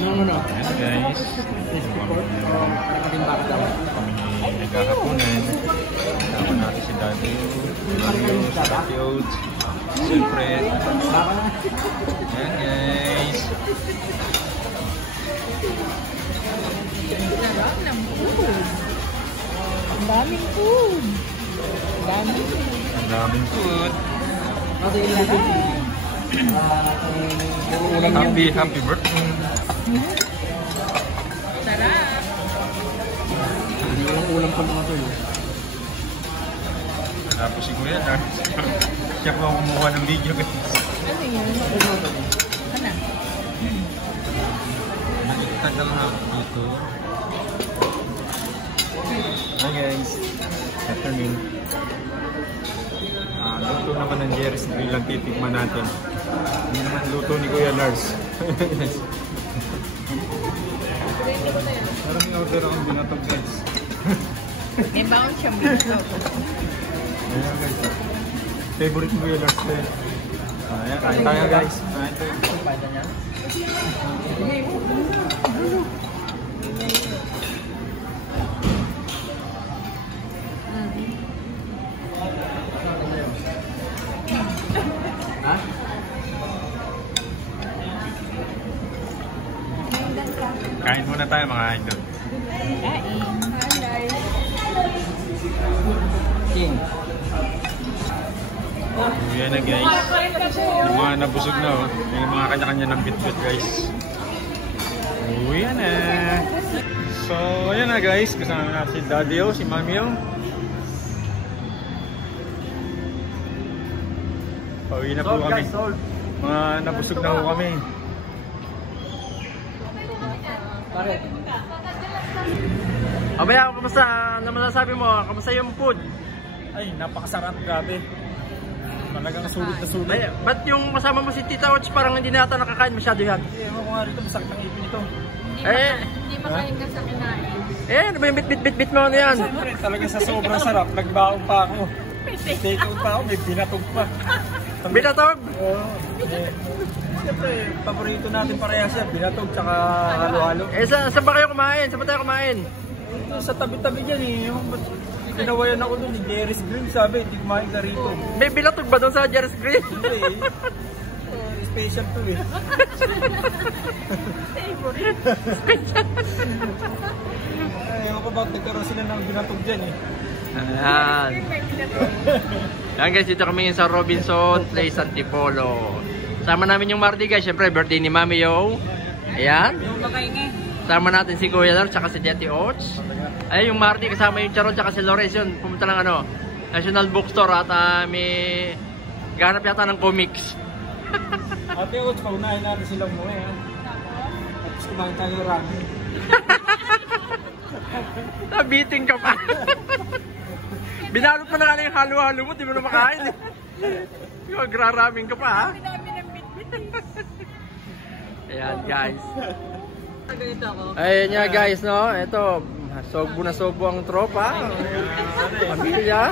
Ayan guys. Kami nagkakapunan. Kasama natin si Daddy. Mario, si Daddy Oats. Wilfred. Ayan guys. Sarap ng food. Ang daming food. Ang daming food. Happy birthday. Sarap. Ulam pa mga to yun. Tapos si Kuya na. Siya po ang kumuha ng video guys. Ano yun? Ano? Nakikita lang ha dito. Hi guys. Afternoon. Luto naman ng Jerry's Grill ang titikman natin. Hindi naman luto ni Kuya Lars. Parang in-order akong binatog guys. May baon siya mga. Ayan guys. Favorite ni Kuya Lars din. Ayan, kain tayo guys. Kain tayo. Kain muna tayo mga idol. King. Uwi na guys. Yung mga nabusog na oh. Yung mga kanya-kanya ng bit-bit guys. Uwi na. So ayan na guys. Kasama na si Daddy O, si Mami O. Pauwi na po kami. Mga nabusog na po kami. Bakit? Abaya, kamusta? Ano masasabi mo? Kamusta yung food? Ay, napakasarap, grabe. Talagang sulit na sulit. Ay, ba't yung kasama mo si Tita Ots parang hindi na ata nakakain masyado yan? Ewan ko nga rito, masakit ang ipin ito. Hindi makain ka sa kinain. Ano ba yung bit-bit mo ano yan? Siyempre, talaga sa sobrang sarap, nagbaon pa ako. Take out pa ako, may binatog pa. Binatog? Oo. Siyempre, paborito natin parehas yan, binatog tsaka halo-halo. Saan ba kayo kumain? Saan ba tayo kumain? Ito, sa tabi-tabi dyan eh. Pinawayan ako doon, Jerry's Grill, sabi, hindi kumain ka rito. May binatog ba doon sa Jerry's Grill? Hindi eh. Special to eh. Ewan ko ba, nagkaroon sila ng binatog dyan eh. Ayan. Ayan guys, dito kami sa Robinson Place Antipolo. Sama namin yung Marty guys, syempre birthday ni Mami Yo. Ayan. Sama natin si Kuya Lars, tsaka si Daddy Oats. Ayan yung Marty, kasama yung Charot, tsaka si Lores yun. Pumunta lang ano, National Bookstore at may ganap yata ng comics. Ate Oats, paunahin natin silang muna yan. Tapos kumain tayo ramen. Nabiting ka pa. Binalot pa na nga yung halo-halo mo, di mo na makain eh. Magraraming ka pa ha. Ayan guys. Ayan nga guys no. Ito, sobo na sobo ang tropa. Pamilya.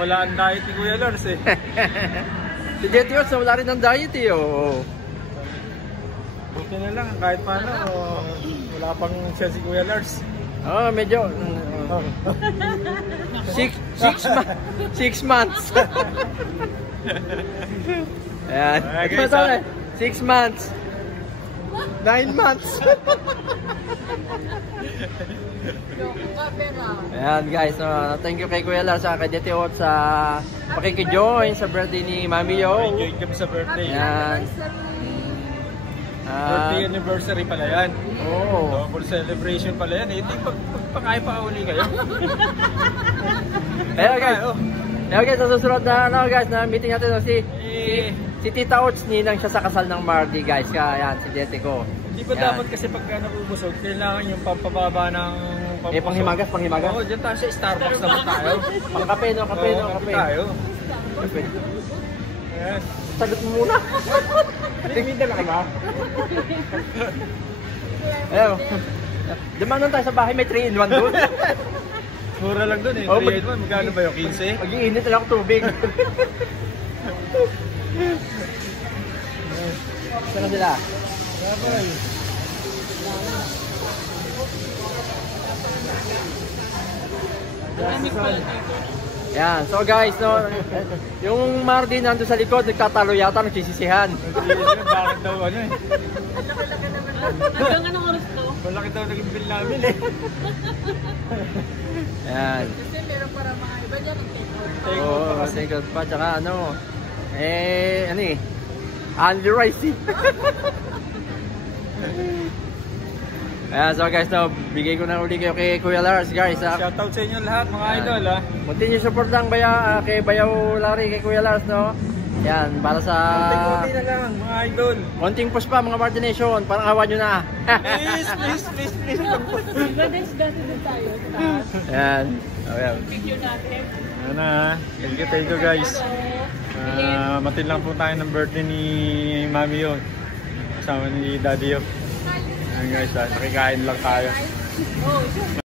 Wala ang diet ni Kuya Lars eh. Si Daddy Oats wala rin ang diet eh. Oh. Buti na lang kahit paano. Wala pang siya si Kuya Lars. Oh, medyo 6 months. Ayan. 6 months. 9 months. Ayan guys, thank you kay Kuya Lars sa kay Daddy Oats sa pakikijoin sa birthday ni Mami Yo. Enjoy kami sa birthday. Ayan. Birthday anniversary pala yan. Oh. Double celebration pala yan. Ito yung pagpakain pa uli kayo. Ayan guys. Ayan guys, sa susunod na guys, na meeting natin si Tita Oats, ninang siya sa kasal ng Marty guys. Kaya yan, si Jete ko. Di ba dapat kasi pagka nabubusog, kailangan yung pampababa ng pampusog. Panghimagas. Oo, dyan tayo sa Starbucks naman tayo. Pangkape, no? Kape. Tayo. Yes. Sagot mo muna. Tingin na ba? Ayun. Dumanan tayo sa bahay, may 3-in-1 doon. Mura lang doon eh. 3-in-1, magkano ba yung 15? Mag-iinit lang ako tubig. Saan na sila? Yan. So guys, no, yung Mardi nandun sa likod, nagtatalo yata, nagsisisihan. Bakit daw ano eh? Hanggang anong oras to? Malaki daw naging bill namin eh. Yan. Kasi meron para mga iba dyan ang take out. Oo, take out pa. Tsaka ano, ano eh, only rice eh. Ayan, so guys, no, bigay ko na uli kayo kay Kuya Lars, guys. Shoutout sa inyo lahat mga idol ha. Continue support lang kay Bayaw Larry, kay Kuya Lars, no? Yan, para sa... Konti-konti na lang mga idol. konting push pa mga Mardi Nation, parang awa nyo na. Please lang po. Ganda din tayo sa taas. Yan. Okay. Picture natin. Ano na, thank you guys. Matin lang po tayo ng birthday ni Mami yun. Kasama ni Daddy yun. Ayan guys, nakikain lang tayo. Oh,